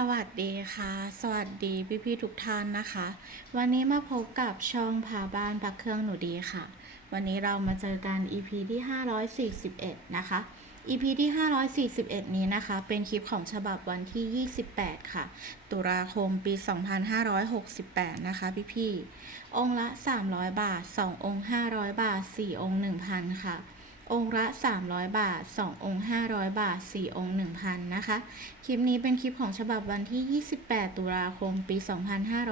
สวัสดีค่ะ สวัสดีพี่ๆทุกท่านนะคะ วันนี้มาพบกับช่องพาบ้านพักเครื่องหนูดีค่ะ วันนี้เรามาเจอกัน EP ที่ 541 นะคะ EP ที่ 541 นี้นะคะ เป็นคลิปของฉบับวันที่ 28 ค่ะ ตุลาคมปี 2568 นะคะพี่ๆองค์ละ 300 บาท 2 องค์ 500 บาท 4 องค์ 1,000 ค่ะ องค์ละ 300 บาท 2 องค์ 500 บาท 4 องค์ 1,000 นะคะ คลิปนี้เป็นคลิปของฉบับวันที่ 28 ตุลาคม ปี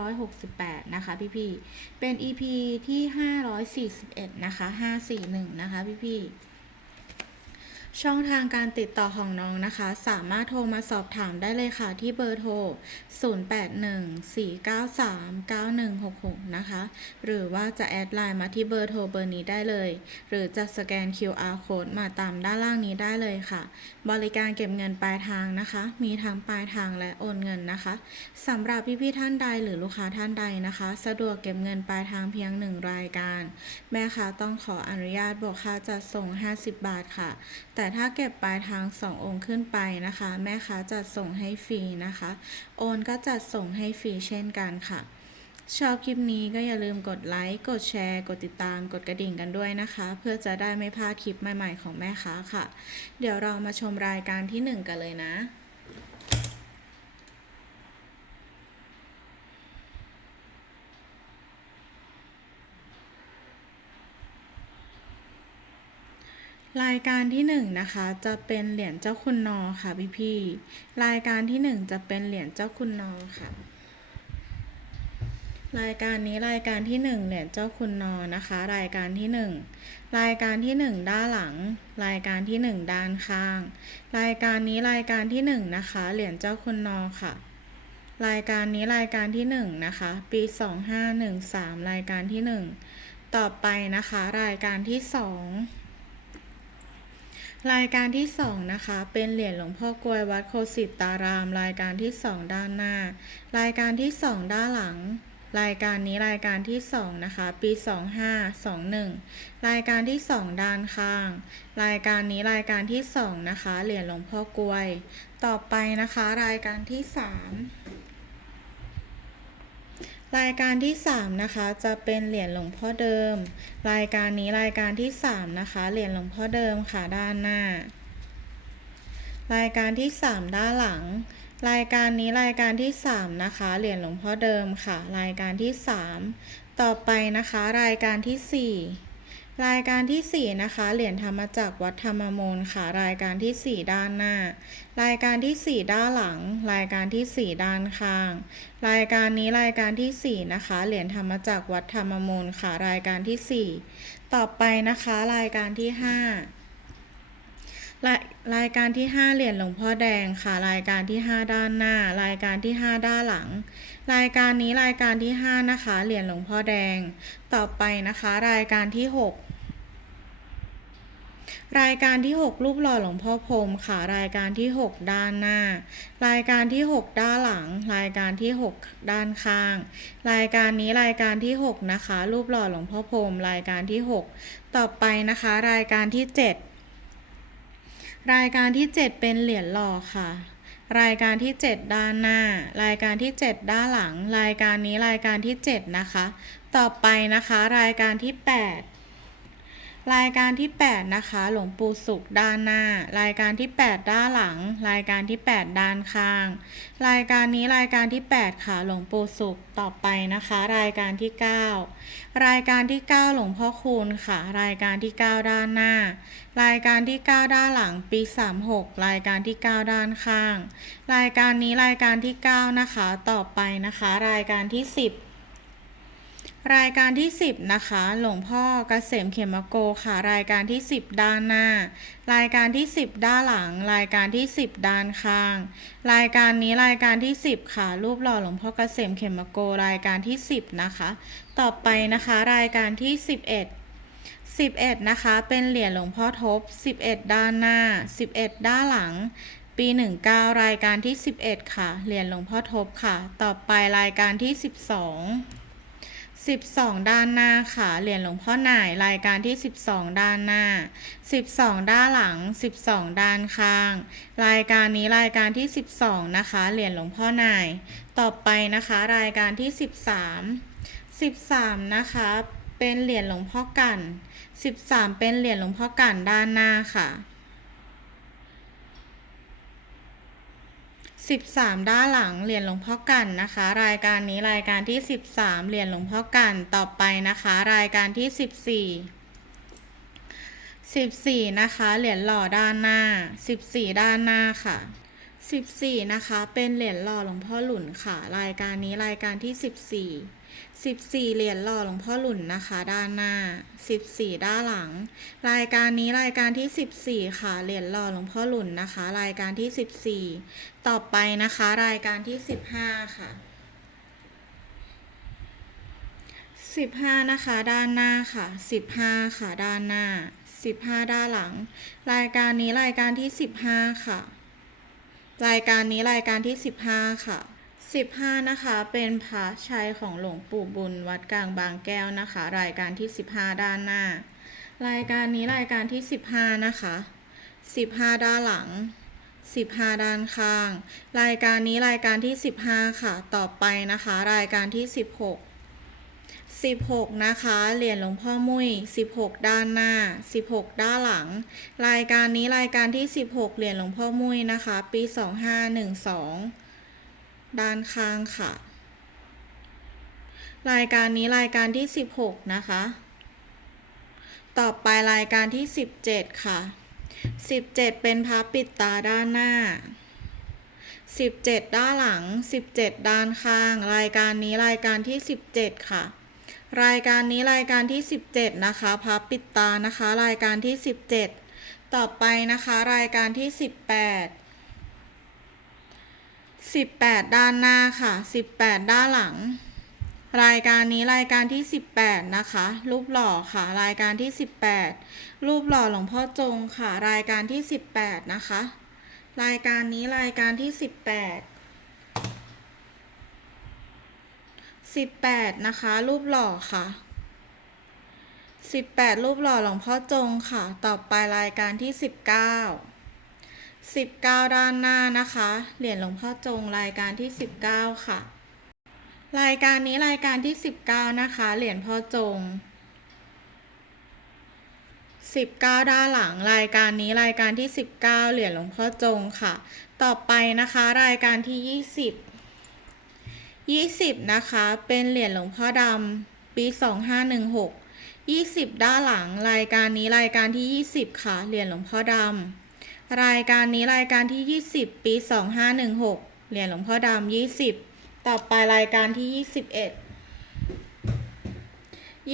2568 นะคะ พี่พี่เป็น EP ที่ 541 นะคะ 541 นะคะ พี่พี่ ช่องทางการติดต่อของน้องนะคะ สามารถโทรมาสอบถามได้เลยค่ะที่เบอร์โทร 0814939166 นะคะ หรือว่าจะแอดไลน์มาที่เบอร์โทรเบอร์นี้ได้เลย หรือจะสแกน QR code มาตามด้านล่างนี้ได้เลยค่ะ บริการเก็บเงินปลายทางนะคะ มีทั้งปลายทางและโอนเงินนะคะสำหรับพี่ๆท่านใดหรือลูกค้าท่านใดนะคะ สะดวกเก็บเงินปลายทางเพียงหนึ่งรายการ แม่ค้าต้องขออนุญาตบวกค่าจัดส่ง 50 บาทค่ะ แต่แต่ถ้าเก็บปลายทาง 2 องค์ขึ้นไปนะคะ แม่ค้าจัดส่งให้ฟรีนะคะ โอนก็จัดส่งให้ฟรีเช่นกันค่ะ ชอบคลิปนี้ก็อย่าลืมกดไลค์ กดแชร์ กดติดตาม กดกระดิ่งกันด้วยนะคะ เพื่อจะได้ไม่พลาดคลิปใหม่ๆของแม่ค้าค่ะ เดี๋ยวเรามาชมรายการที่ 1 กันเลยนะ รายการที่หนึ่งนะคะจะเป็นเหรียญเจ้าคุณนอค่ะพี่พี่รายการที่หนึ่งจะเป็นเหรียญเจ้าคุณนอค่ะ รายการนี้รายการที่หนึ่งเหรียญเจ้าคุณนอนะคะ รายการที่หนึ่งรายการที่หนึ่งด้านหลัง รายการที่หนึ่งด้านข้าง รายการนี้รายการที่หนึ่งนะคะเหรียญเจ้าคุณนอค่ะ รายการนี้รายการที่หนึ่งนะคะปีสองห้าหนึ่งสามรายการที่หนึ่งต่อไปนะคะ รายการที่สอง รายการที่สองนะคะ เป็นเหรียญหลวงพ่อกลวยวัดโคสิตาราม รายการที่สองด้านหน้า รายการที่สองด้านหลัง รายการนี้รายการที่สองนะคะ ปีสองห้าสองหนึ่งรายการที่สองด้านข้าง รายการนี้รายการที่สองนะคะ เหรียญหลวงพ่อกลวย ต่อไปนะคะ รายการที่สาม รายการที่สามนะคะจะเป็นเหรียญหลวงพ่อเดิม รายการนี้รายการที่สามนะคะ เหรียญหลวงพ่อเดิมค่ะด้านหน้า รายการที่สามด้านหลัง รายการนี้รายการที่สามนะคะ เหรียญหลวงพ่อเดิมค่ะ รายการที่สามต่อไปนะคะ รายการที่สี่ รายการที่สี่นะคะ เหรียญธรรมจักรวัดธรรมมนค่ะ รายการที่สี่ด้านหน้า รายการที่สี่ด้านหลัง รายการที่สี่ด้านข้าง รายการนี้รายการที่สี่นะคะ เหรียญธรรมจักรวัดธรรมมนค่ะ รายการที่สี่ต่อไปนะคะ รายการที่ห้ารายรายการที่ห้าเหรียญหลวงพ่อแดงค่ะ รายการที่ห้าด้านหน้า รายการที่ห้าด้านหลัง รายการนี้รายการที่ห้านะคะ เหรียญหลวงพ่อแดง ต่อไปนะคะ รายการที่หก รายการที่ 6 รูปหล่อหลวงพ่อพรมค่ะ รายการที่ 6 ด้านหน้า รายการที่ 6 ด้านหลัง รายการที่ 6 ด้านข้าง รายการนี้รายการที่ 6 นะคะ รูปหล่อหลวงพ่อพรมรายการที่ 6 ต่อไปนะคะ รายการที่ 7 รายการที่ 7 เป็นเหรียญหล่อค่ะรายการที่ 7 ด้านหน้า รายการที่ 7 ด้านหลัง รายการนี้รายการที่ 7 นะคะ ต่อไปนะคะ รายการที่ 8 รายการที่ 8 นะคะ หลวงปู่สุขด้านหน้า รายการที่ 8 ด้านหลัง รายการที่ 8 ด้านข้าง รายการนี้รายการที่ 8 ค่ะ หลวงปู่สุขต่อไปนะคะ รายการที่ 9 รายการที่ 9 หลวงพ่อคูณค่ะ รายการที่ 9 ด้านหน้า รายการที่ 9 ด้านหลัง ปี 36 รายการที่ 9 ด้านข้าง รายการนี้รายการที่ 9 นะคะ ต่อไปนะคะ รายการที่ 10 รายการที่ 10 นะคะ หลวงพ่อเกษมเขมโกค่ะ รายการที่ 10 ด้านหน้า รายการที่ 10 ด้านหลัง รายการที่ 10 ด้านข้าง รายการนี้รายการที่ 10 ค่ะ รูปหล่อหลวงพ่อเกษมเขมโก รายการที่ 10 นะคะ ต่อไปนะคะ รายการที่ 11 11 นะคะ เป็นเหรียญหลวงพ่อทบ 11 ด้านหน้า 11 ด้านหลัง ปี 19 รายการที่ 11 ค่ะ เหรียญหลวงพ่อทบค่ะ ต่อไปรายการที่ 12 12 ด้านหน้าค่ะ เหรียญหลวงพ่อหน่ายรายการที่ 12 ด้านหน้า 12 ด้านหลัง 12 ด้านข้าง รายการนี้รายการที่ 12 นะคะ เหรียญหลวงพ่อหน่าย ต่อไปนะคะ รายการที่ 13 13 นะคะ เป็นเหรียญหลวงพ่อกัน 13 เป็นเหรียญหลวงพ่อกันด้านหน้าค่ะ 13 ด้านหลังเหรียญหลวงพ่อกันนะคะ รายการนี้รายการที่ 13 เหรียญหลวงพ่อกันต่อไปนะคะ รายการที่ 14 14 นะคะ เหรียญหล่อด้านหน้า 14 ด้านหน้าค่ะ 14 นะคะ เป็นเหรียญหล่อหลวงพ่อหลุนค่ะ รายการนี้รายการที่ 14 14 เหรียญหล่อหลวงพ่อหลุนนะคะ ด้านหน้า 14 ด้านหลัง รายการนี้รายการที่ 14 ค่ะ เหรียญหล่อหลวงพ่อหลุนนะคะ รายการที่ 14 ต่อไปนะคะ รายการที่ 15 ค่ะ 15 นะคะ ด้านหน้าค่ะ 15 ค่ะ ด้านหน้า 15 ด้านหลัง รายการนี้รายการที่ 15 ค่ะ รายการนี้รายการที่ 15 ค่ะ 15 นะคะ เป็นพระชัยของหลวงปู่บุญวัดกลางบางแก้วนะคะ รายการที่ 15 ด้านหน้า รายการนี้รายการที่ 15 นะคะ 15 ด้านหลัง 15 ด้านข้าง รายการนี้รายการที่ 15 ค่ะ ต่อไปนะคะ รายการที่ 16 16 นะคะ เหรียญหลวงพ่อมุ้ย16 ด้านหน้า 16 ด้านหลัง รายการนี้รายการที่ 16 เหรียญหลวงพ่อมุ้ยนะคะ ปี 2512 ด้านข้างค่ะ รายการนี้รายการที่ 16 นะคะ ต่อไปรายการที่ 17 ค่ะ 17 เป็นพับปิดตาด้านหน้า 17 ด้านหลัง 17 ด้านข้าง รายการนี้รายการที่ 17 ค่ะ รายการนี้รายการที่ 17 นะคะพับปิดตานะคะ รายการที่ 17 ต่อไปนะคะ รายการที่ 18 18 ด้านหน้าค่ะ 18 ด้านหลัง รายการนี้รายการที่ 18 นะคะ รูปหล่อค่ะ รายการที่ 18 รูปหล่อหลวงพ่อจงค่ะ รายการที่ 18 นะคะ รายการนี้รายการที่ 18 18 นะคะ รูปหล่อค่ะ 18 รูปหล่อหลวงพ่อจงค่ะ ต่อไปรายการที่ 19 19 ด้านหน้านะคะ เหรียญหลวงพ่อจงรายการที่ 19 ค่ะ รายการนี้รายการที่ 19 นะคะ เหรียญพ่อจง 19 ด้านหลัง รายการนี้รายการที่ 19 เหรียญหลวงพ่อจงค่ะ ต่อไปนะคะ รายการที่ 20 20 นะคะ เป็นเหรียญหลวงพ่อดำปี 2516 20 ด้านหลัง รายการนี้รายการที่ 20 ค่ะ เหรียญหลวงพ่อดำ รายการนี้รายการที่ 20 ปี 2516 เหรียญหลวงพ่อดำ20 ต่อไปรายการที่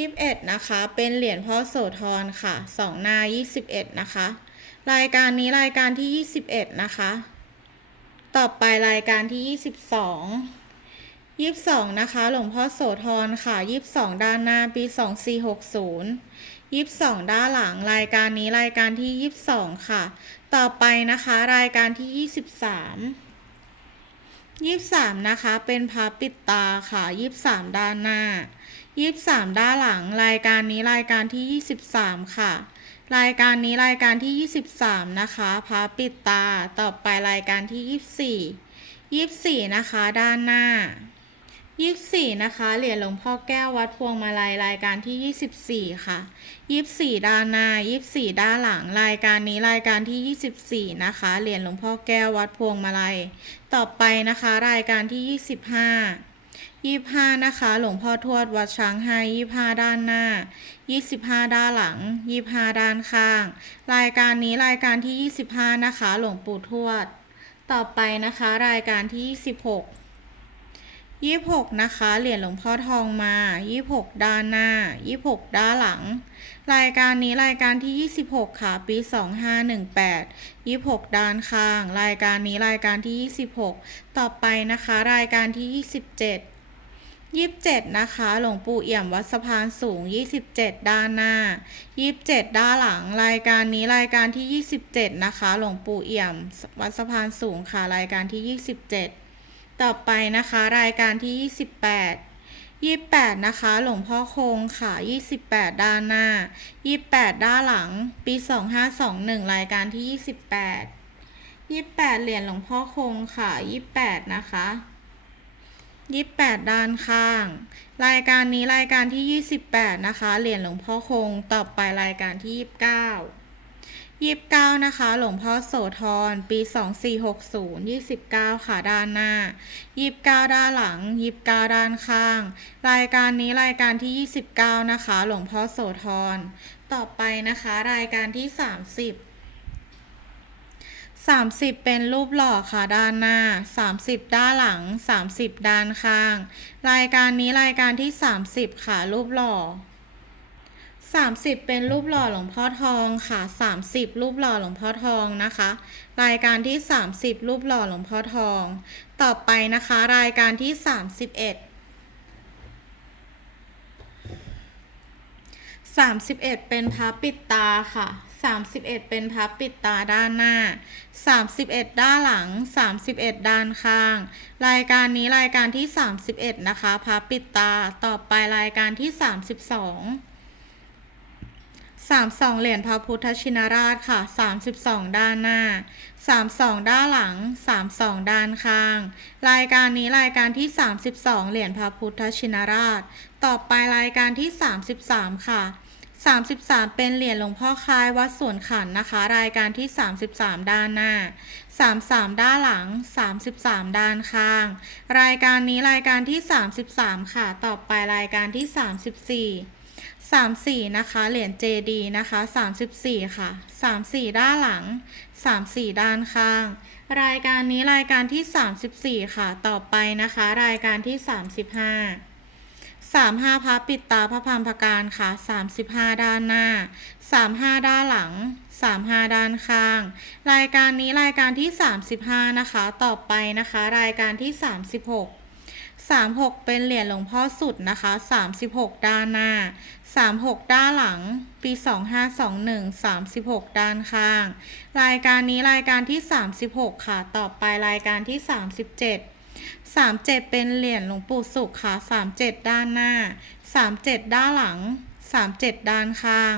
21 21 นะคะ เป็นเหรียญพ่อโสธรค่ะสองหน้า 21 นะคะ รายการนี้รายการที่ 21 นะคะ ต่อไปรายการที่ 22 22นะคะหลวงพ่อโสธรค่ะ22ด้านหน้าปี2460 22ด้านหลังรายการนี้รายการที่22ค่ะ ต่อไปนะคะรายการที่ 23 23 นะคะเป็นพับปิดตาค่ะ 23 ด้านหน้า 23 ด้านหลัง รายการนี้รายการที่ 23 ค่ะ รายการนี้รายการที่ 23 นะคะพับปิดตา ต่อไปรายการที่ 24 24 นะคะ ด้านหน้า 24นะคะ เหรียญหลวงพ่อแก้ววัดพวงมาลัยรายการที่24ค่ะ24ด้านหน้า24ด้านหลังรายการนี้รายการที่24นะคะ เหรียญหลวงพ่อแก้ววัดพวงมาลัย ต่อไปนะคะ รายการที่25 25นะคะ หลวงพ่อทวดวัดช้างให้25ด้านหน้า25ด้านหลัง25ด้านข้าง รายการนี้รายการที่25นะคะ หลวงปู่ทวด ต่อไปนะคะ รายการที่ 26 26นะคะ เหรียญหลวงพ่อทองมา26ด้านหน้า26ด้านหลัง รายการนี้รายการที่26ค่ะ ปี2518 26ด้านข้าง รายการนี้รายการที่26ต่อไปนะคะ รายการที่27 27นะคะ หลวงปู่เอี่ยมวัดสะพานสูง27ด้านหน้า27ด้านหลัง รายการนี้รายการที่27นะคะ หลวงปู่เอี่ยมวัดสะพานสูงค่ะ รายการที่27 ต่อไปนะคะรายการที่ 28ยี่สิบแปดนะคะ หลวงพ่อคงค่ะยี่สิบแปดด้านหน้ายี่สิบแปดด้านหลัง ปีสองห้าสองหนึ่งรายการที่ยี่สิบแปดยี่สิบแปดเหรียญหลวงพ่อคงค่ะยี่สิบแปดนะคะยี่สิบแปดด้านข้าง รายการนี้รายการที่ยี่สิบแปดนะคะ เหรียญหลวงพ่อคง ต่อไปรายการที่ยี่สิบเก้า ยี่สิบเก้านะคะ หลวงพ่อโสธร ปีสองสี่หกศูนย์ยี่สิบเก้าค่ะด้านหน้ายี่สิบเก้าด้านหลังยี่สิบเก้าด้านข้าง รายการนี้รายการที่ยี่สิบเก้านะคะ หลวงพ่อโสธร ต่อไปนะคะ รายการที่สามสิบสามสิบเป็นรูปหล่อค่ะด้านหน้าสามสิบด้านหลังสามสิบด้านข้าง รายการนี้รายการที่สามสิบค่ะรูปหล่อ สามสิบเป็นรูปหล่อหลวงพ่อทองค่ะสามสิบรูปหล่อหลวงพ่อทองนะคะ รายการที่สามสิบรูปหล่อหลวงพ่อทอง ต่อไปนะคะ รายการที่สามสิบเอ็ดสามสิบเอ็ดเป็นพระปิดตาค่ะสามสิบเอ็ดเป็นพระปิดตาด้านหน้าสามสิบเอ็ดด้านหลังสามสิบเอ็ดด้านข้าง รายการนี้รายการที่สามสิบเอ็ดนะคะพระปิดตา ต่อไปรายการที่สามสิบสองสามสองเหรียญพระพุทธชินราชค่ะสามสิบสองด้านหน้าสามสองด้านหลังสามสองด้านข้าง รายการนี้รายการที่สามสิบสองเหรียญพระพุทธชินราช ต่อไปรายการที่สามสิบสามค่ะสามสิบสามเป็นเหรียญหลวงพ่อคายวัดสวนขันนะคะ รายการที่สามสิบสามด้านหน้าสามสามด้านหลังสามสิบสามด้านข้าง รายการนี้รายการที่สามสิบสามค่ะ ต่อไปรายการที่สาม สามสี่นะคะ เหรียญเจดีนะคะสามสิบสี่ค่ะสามสี่ด้านหลังสามสี่ด้านข้าง รายการนี้รายการที่สามสิบสี่ค่ะ ต่อไปนะคะ รายการที่สามสิบห้าสามห้าพระปิดตาพระพามพการค่ะสามสิบห้าด้านหน้าสามห้าด้านหลังสามห้าด้านข้าง รายการนี้รายการที่สามสิบห้านะคะ ต่อไปนะคะ รายการที่สามสิบหกสามหกเป็นเหรียญหลวงพ่อสุดนะคะสามสิบหกด้านหน้า สามหกด้านหลัง ปีสองห้าสองหนึ่งสามสิบหกด้านข้าง รายการนี้รายการที่สามสิบหกค่ะ ต่อไปรายการที่สามสิบเจ็ดสามเจ็ดเป็นเหรียญหลวงปู่สุขค่ะสามเจ็ดด้านหน้าสามเจ็ดด้านหลังสามเจ็ดด้านข้าง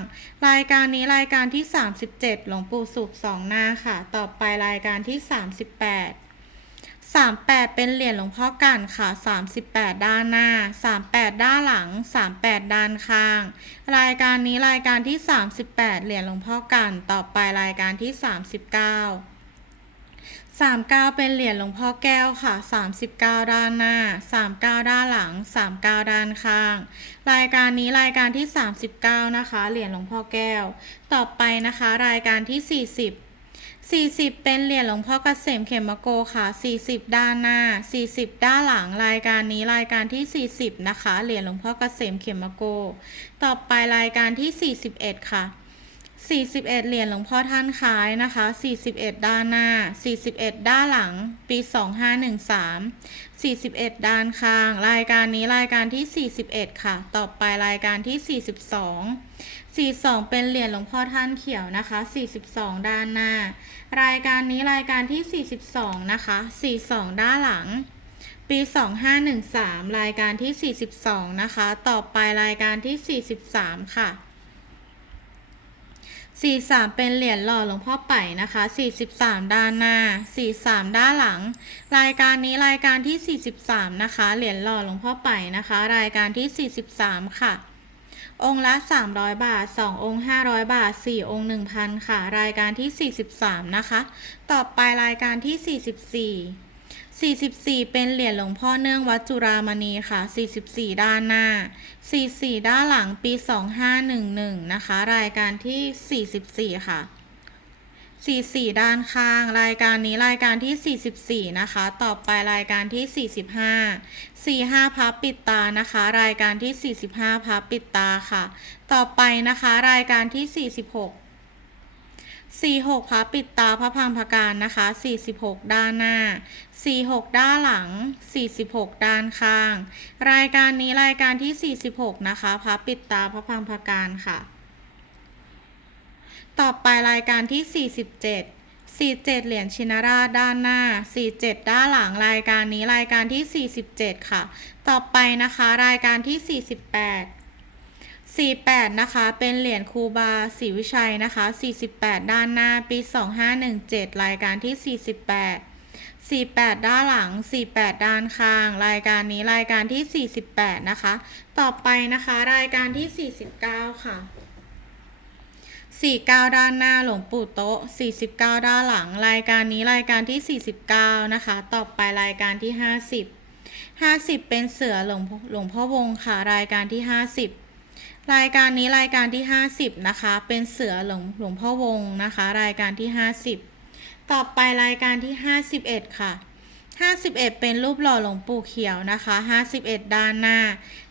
รายการนี้รายการที่สามสิบเจ็ดหลวงปู่สุขสองหน้าค่ะ ต่อไปรายการที่สามสิบแปด สามแปดเป็นเหรียญหลวงพ่อกันค่ะสามสิบแปดด้านหน้าสามแปดด้านหลังสามแปดด้านข้าง รายการนี้รายการที่สามสิบแปดเหรียญหลวงพ่อกัน ต่อไปรายการที่สามสิบเก้าสามเก้าเป็นเหรียญหลวงพ่อแก้วค่ะสามสิบเก้าด้านหน้าสามเก้าด้านหลังสามเก้าด้านข้าง รายการนี้รายการที่สามสิบเก้านะคะ เหรียญหลวงพ่อแก้ว ต่อไปนะคะ รายการที่สี่สิบ 40 เป็นเหรียญหลวงพ่อเกษมเขมโกค่ะ 40 ด้านหน้า 40 ด้านหลังรายการนี้รายการที่ 40 นะคะ เหรียญหลวงพ่อเกษมเขมโก ต่อไปรายการที่ 41 ค่ะ 41 เหรียญหลวงพ่อท่านคล้ายนะคะ 41 ด้านหน้า 41 ด้านหลัง ปี 2513 41 ด้านข้าง รายการนี้รายการที่ 41 ค่ะ ต่อไปรายการที่ 42 42 เป็นเหรียญหลวงพ่อท่านเขียวนะคะ 42 ด้านหน้า รายการนี้รายการที่ 42 นะคะ 42 ด้านหลัง ปี 2513 รายการที่ 42 นะคะ ต่อไปรายการที่ 43 ค่ะ 43 เป็นเหรียญหล่อหลวงพ่อไป่นะคะ 43 ด้านหน้า 43 ด้านหลัง รายการนี้รายการที่ 43 นะคะ เหรียญหล่อหลวงพ่อไป่นะคะ รายการที่ 43 ค่ะ องค์ละ 300 บาท 2 องค์ 500 บาท 4 องค์ 1,000 ค่ะ รายการที่ 43 นะคะ ต่อไปรายการที่ 44 44 เป็นเหรียญหลวงพ่อเนื่องวัดจุรามณีค่ะ 44 ด้านหน้า 44 ด้านหลังปี 2511 นะคะ รายการที่ 44 ค่ะ 44 ด้านข้าง รายการนี้รายการที่ 44 นะคะ ต่อไปรายการที่ 45 45พับปิดตานะคะ รายการที่ 45พับปิดตาค่ะ ต่อไปนะคะรายการที่ 46 46พระปิดตาพระพังพการนะคะ 46 ด้านหน้า 46 ด้านหลัง 46 ด้านข้าง รายการนี้รายการที่ 46 นะคะพระปิดตาพระพังพการค่ะ ต่อไปรายการที่ 47 47 เหรียญชินราชด้านหน้า 47 ด้านหลังรายการนี้รายการที่ 47 ค่ะ ต่อไปนะคะรายการที่ 48 48 นะคะ เป็นเหรียญครูบาศรีวิชัยนะคะ 48 ด้านหน้า ปี 2517 รายการที่ 48 48 ด้านหลัง 48 ด้านข้าง รายการนี้รายการที่ 48 นะคะ ต่อไปนะคะ รายการที่ 49 ค่ะ 49 ด้านหน้าหลวงปู่โต๊ะ 49 ด้านหลัง รายการนี้รายการที่ 49 นะคะ ต่อไปรายการที่ 50 50 เป็นเสือหลวงหลวงพ่อวงค่ะ รายการที่ 50 รายการนี้รายการที่ 50 นะคะ เป็นเสือหลวงหลวงพ่อวงนะคะ รายการที่ 50 ต่อไปรายการที่ 51 ค่ะ 51 เป็นรูปหล่อหลวงปู่เขียวนะคะ 51 ด้านหน้า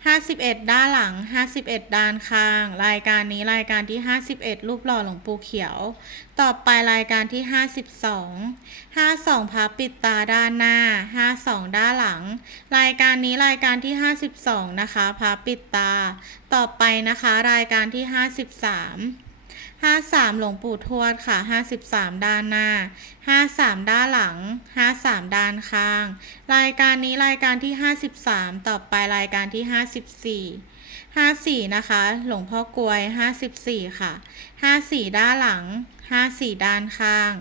51 ด้านหลัง 51 ด้านข้าง รายการนี้รายการที่ 51 รูปหล่อหลวงปู่เขียว ต่อไปรายการที่ 52 52พระปิดตาด้านหน้า 52 ด้านหลัง รายการนี้รายการที่ 52 นะคะพระปิดตา ต่อไปนะคะ รายการที่ 53 53 หลวงปู่ทวดค่ะ 53 ด้านหน้า 53 ด้านหลัง 53 ด้านข้าง รายการนี้รายการที่ 53 ต่อไปรายการที่ 54 54 นะคะ หลวงพ่อกลวย 54 ค่ะ 54 ด้านหลัง 54 ด้านข้าง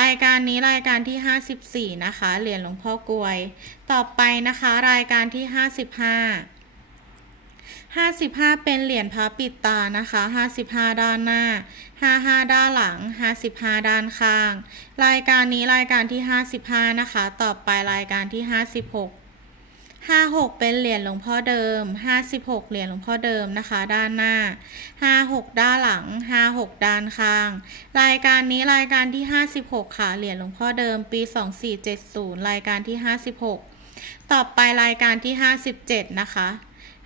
รายการนี้รายการที่ 54 นะคะ เหรียญหลวงพ่อกลวย ต่อไปนะคะ รายการที่ 55 55 เป็นเหรียญพระปิดตานะคะ 55 ด้านหน้า 55 ด้านหลัง 55 ด้านข้าง รายการนี้รายการที่ 55 นะคะ ต่อไปรายการที่ 56 56 เป็นเหรียญหลวงพ่อเดิม 56 เหรียญหลวงพ่อเดิมนะคะ ด้านหน้า 56 ด้านหลัง 56 ด้านข้าง รายการนี้รายการที่ 56 ค่ะ เหรียญหลวงพ่อเดิม ปี 2470 รายการที่ 56 ต่อไปรายการที่ 57 นะคะ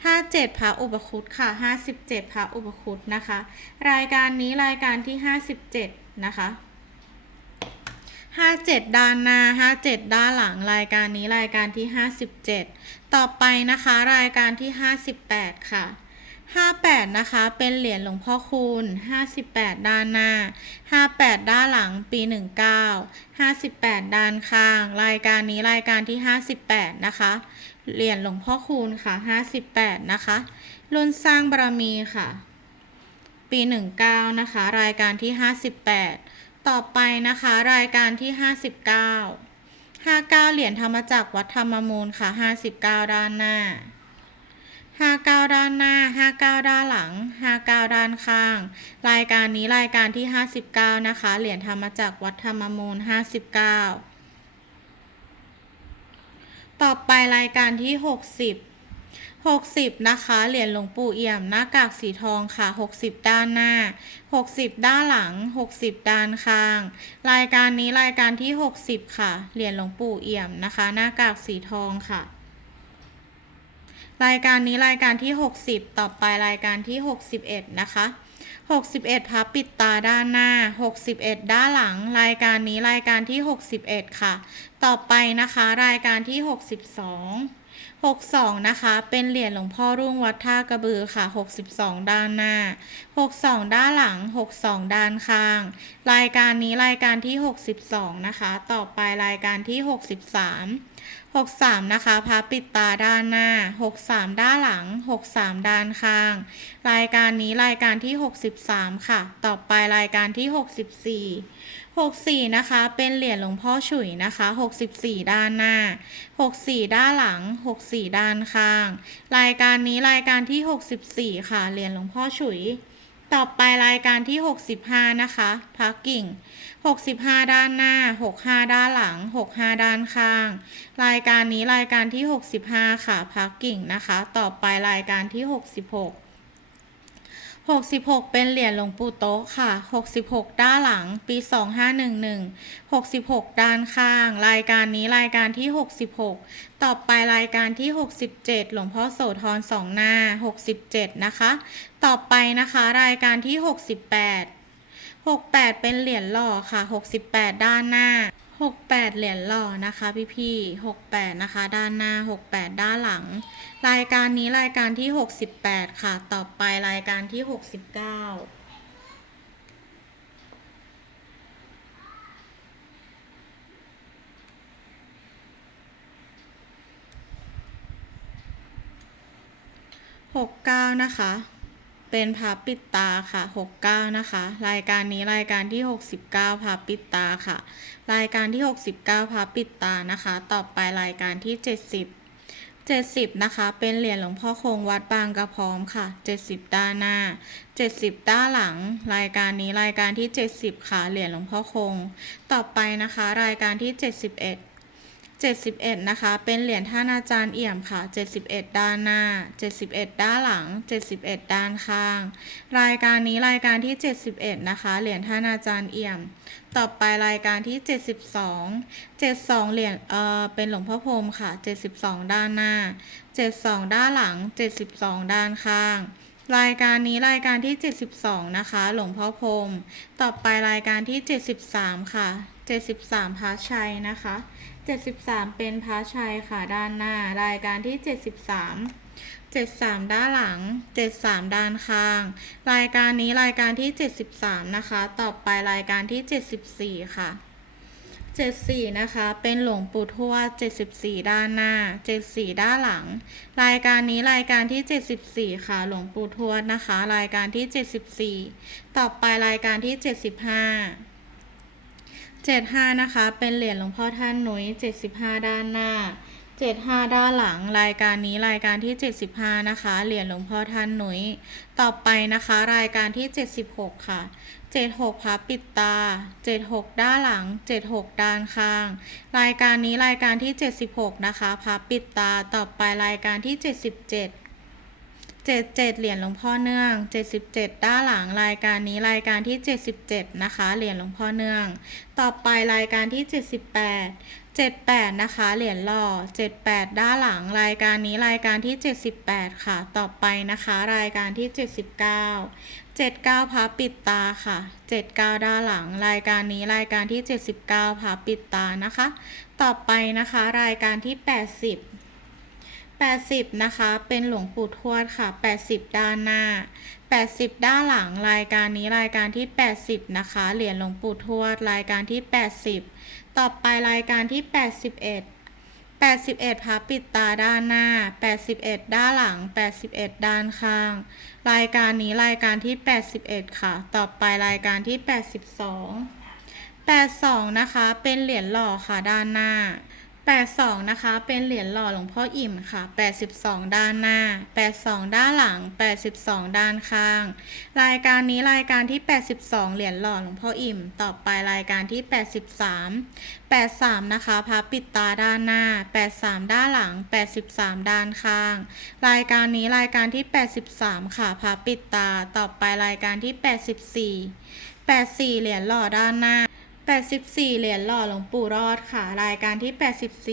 57พระอุปคุตค่ะ 57พระอุปคุตนะคะ รายการนี้รายการที่ 57 นะคะ 57 ด้านหน้า 57 ด้านหลังรายการนี้รายการที่ 57 ต่อไปนะคะรายการที่ 58 ค่ะ 58 นะคะ เป็นเหรียญหลวงพ่อคูณ 58 ด้านหน้า 58 ด้านหลังปี 19 58 ด้านข้าง รายการนี้รายการที่ 58 นะคะ เหรียญหลวงพ่อคูณค่ะ58นะคะรุ่นสร้างบารมีค่ะ ปี19นะคะ รายการที่58ต่อไปนะคะ รายการที่59 59เหรียญธรรมจักรวัดธรรมมูลค่ะ59ด้านหน้า59ด้านหน้า59ด้านหลัง59ด้านข้าง รายการนี้รายการที่59นะคะ เหรียญธรรมจักรวัดธรรมมูล59 ต่อไปรายการที่ 60 60 นะคะ เหรียญหลวงปู่เอี่ยม หน้ากากสีทองค่ะ 60 ด้านหน้า 60 ด้านหลัง 60 ด้านข้าง รายการนี้รายการที่ 60 ค่ะ เหรียญหลวงปู่เอี่ยมนะคะ หน้ากากสีทองค่ะ รายการนี้รายการที่ 60 ต่อไปรายการที่ 61 นะคะ 61 พับปิดตาด้านหน้า 61 ด้านหลัง รายการนี้รายการที่ 61 ค่ะ ต่อไปนะคะรายการที่ 62 62 นะคะ เป็นเหรียญหลวงพ่อรุ่งวัดท่ากระบือค่ะ 62 ด้านหน้า 62 ด้านหลัง 62 ด้านข้าง รายการนี้รายการที่ 62 นะคะ ต่อไปรายการที่ 63 63 นะคะพับปิดตาด้านหน้า 63 ด้านหลัง 63 ด้านข้าง รายการนี้รายการที่ 63 ค่ะ ต่อไปรายการที่ 64 64 นะคะ เป็นเหรียญหลวงพ่อฉุยนะคะ 64 ด้านหน้า 64 ด้านหลัง 64 ด้านข้าง รายการนี้รายการที่ 64 ค่ะ เหรียญหลวงพ่อฉุย ต่อไปรายการที่ 65 นะคะพักกิ่ง 65 ด้านหน้า 65 ด้านหลัง 65 ด้านข้าง รายการนี้รายการที่ 65 ค่ะพักกิ่งนะคะ ต่อไปรายการที่ 66 66 เป็นเหรียญหลวงปู่โต๊ะค่ะ 66 ด้านหลัง ปี 2511 66 ด้านข้าง รายการนี้รายการที่ 66 ต่อไปรายการที่ 67 หลวงพ่อโสธรสองหน้า 67 นะคะ ต่อไปนะคะรายการที่ 68 68 เป็นเหรียญหล่อค่ะ 68 ด้านหน้า 68 เหรียญหล่อนะคะพี่พี่68 นะคะ ด้านหน้า 68 ด้านหลัง รายการนี้รายการที่ 68 ค่ะ ต่อไปรายการที่ 69หกเก้านะคะ เป็นพับปิดตาค่ะหกเก้านะคะ รายการนี้รายการที่หกสิบเก้าพับปิดตาค่ะ รายการที่หกสิบเก้าพับปิดตานะคะ ต่อไปรายการที่เจ็ดสิบเจ็ดสิบนะคะ เป็นเหรียญหลวงพ่อคงวัดบางกระพร้อมค่ะเจ็ดสิบด้านหน้าเจ็ดสิบด้านหลัง รายการนี้รายการที่เจ็ดสิบค่ะ เหรียญหลวงพ่อคง ต่อไปนะคะ รายการที่เจ็ดสิบเอ็ด 71 นะคะ เป็นเหรียญท่านอาจารย์เอี่ยมค่ะ 71 ด้านหน้า 71 ด้านหลัง 71 ด้านข้าง รายการนี้รายการที่ 71 นะคะ เหรียญท่านอาจารย์เอี่ยม ต่อไปรายการที่ 72 72 เหรียญ เอ่อ เป็นหลวงพ่อพรมค่ะ 72 ด้านหน้า 72 ด้านหลัง 72 ด้านข้างรายการนี้รายการที่ 72 นะคะ หลวงพ่อพรม ต่อไปรายการที่ 73 ค่ะ 73พระชัยนะคะ 73 เป็นพระชัยค่ะด้านหน้า รายการที่ 73 73 ด้านหลัง 73 ด้านข้าง รายการนี้รายการที่ 73 นะคะ ต่อไปรายการที่ 74 ค่ะ 74 นะคะ เป็นหลวงปู่ทวด74 ด้านหน้า 74 ด้านหลัง รายการนี้รายการที่ 74 ค่ะ หลวงปู่ทวดนะคะ รายการที่ 74 ต่อไปรายการที่ 75 75 นะคะ เป็นเหรียญหลวงพ่อท่านหนุย75 ด้านหน้า 75 ด้านหลัง รายการนี้รายการที่ 75 นะคะ เหรียญหลวงพ่อท่านหนุยต่อไปนะคะ รายการที่ 76 ค่ะ 76พับปิดตา 76 ด้านหลัง 76 ด้านข้าง รายการนี้รายการที่ 76 นะคะพับปิดตา ต่อไปรายการที่ 77 77 เหรียญหลวงพ่อเนื่อง 77 ด้านหลังรายการนี้รายการที่ 77 นะคะ เหรียญหลวงพ่อเนื่อง ต่อไปรายการที่ 78 78 นะคะ เหรียญหล่อ 78 ด้านหลังรายการนี้รายการที่ 78 ค่ะ ต่อไปนะคะ รายการที่ 79 79พับปิดตาค่ะ 79 ด้านหลัง รายการนี้รายการที่ 79พับปิดตานะคะ ต่อไปนะคะ รายการที่ 80 80 นะคะ เป็นหลวงปู่ทวดค่ะ 80 ด้านหน้า 80 ด้านหลังรายการนี้รายการที่ 80 นะคะ เหรียญหลวงปู่ทวด รายการที่ 80 ต่อไปรายการที่ 81 81พับปิดตาด้านหน้า 81 ด้านหลัง 81 ด้านข้าง รายการนี้รายการที่ 81 ค่ะ ต่อไปรายการที่ 82 82 นะคะ เป็นเหรียญหล่อค่ะด้านหน้า 82 นะคะ เป็นเหรียญหล่อหลวงพ่ออิ่มค่ะ 82 ด้านหน้า 82 ด้านหลัง 82 ด้านข้าง รายการนี้รายการที่ 82 เหรียญหล่อหลวงพ่ออิ่ม ต่อไปรายการที่ 83 83 นะคะพับปิดตาด้านหน้า 83 ด้านหลัง 83 ด้านข้าง รายการนี้รายการที่ 83 ค่ะพับปิดตา ต่อไปรายการที่ 84 84 เหรียญหล่อด้านหน้า 84 เหรียญหล่อหลวงปู่รอดค่ะ รายการที่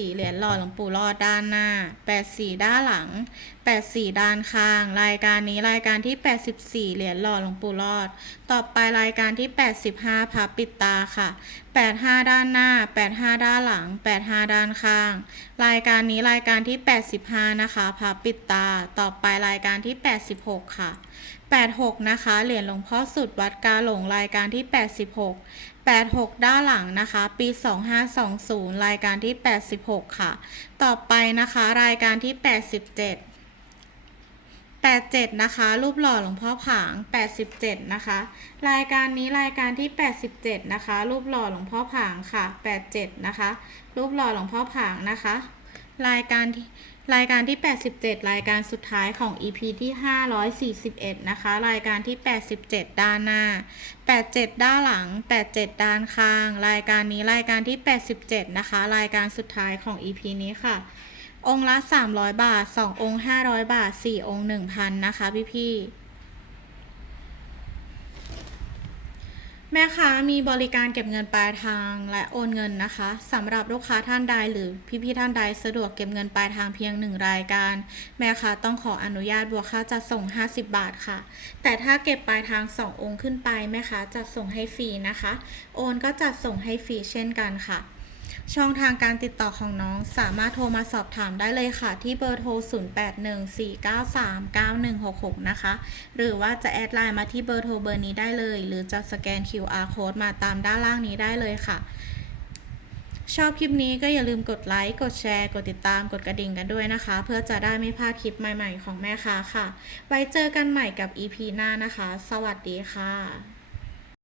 84 เหรียญหล่อหลวงปู่รอดด้านหน้า 84 ด้านหลัง 84 ด้านข้าง รายการนี้รายการที่ 84 เหรียญหล่อหลวงปู่รอด ต่อไปรายการที่ 85พับปิดตาค่ะ 85 ด้านหน้า 85 ด้านหลัง 85 ด้านข้าง รายการนี้รายการที่ 85 นะคะพับปิดตา ต่อไปรายการที่ 86 ค่ะ 86 นะคะ เหรียญหลวงพ่อสุดวัดกาหลงรายการที่ 86 86 ด้านหลังนะคะ ปี 2520 รายการที่ 86 ค่ะ ต่อไปนะคะ รายการที่ 87 87 นะคะ รูปหล่อหลวงพ่อผาง 87 นะคะ รายการนี้รายการที่ 87 นะคะ รูปหล่อหลวงพ่อผางค่ะ 87 นะคะ รูปหล่อหลวงพ่อผางนะคะ รายการที่ รายการที่ 87 รายการสุดท้ายของ EP ที่ 541 นะคะ รายการที่ 87 ด้านหน้า 87 ด้านหลัง 87 ด้านข้าง รายการนี้รายการที่ 87 นะคะ รายการสุดท้ายของ EP นี้ค่ะ องค์ละ 300 บาท 2 องค์ 500 บาท 4 องค์ 1,000 นะคะพี่พี่ แม่ค้ามีบริการเก็บเงินปลายทางและโอนเงินนะคะสำหรับลูกค้าท่านใดหรือพี่ๆท่านใดสะดวกเก็บเงินปลายทางเพียงหนึ่งรายการ แม่ค้าต้องขออนุญาตบวกค่าจัดส่ง 50 บาทค่ะ แต่ถ้าเก็บปลายทาง 2 องค์ขึ้นไปแม่ค้าจัดส่งให้ฟรีนะคะ โอนก็จัดส่งให้ฟรีเช่นกันค่ะ ช่องทางการติดต่อของน้องสามารถโทรมาสอบถามได้เลยค่ะ ที่เบอร์โทร 0814939166 นะคะ หรือว่าจะแอดไลน์มาที่เบอร์โทรเบอร์นี้ได้เลย หรือจะสแกน QR code มาตามด้านล่างนี้ได้เลยค่ะ ชอบคลิปนี้ก็อย่าลืมกดไลค์ กดแชร์ กดติดตาม กดกระดิ่งกันด้วยนะคะ เพื่อจะได้ไม่พลาดคลิปใหม่ ๆ ของแม่ค้าค่ะ ไว้เจอกันใหม่กับ EP หน้านะคะ สวัสดีค่ะ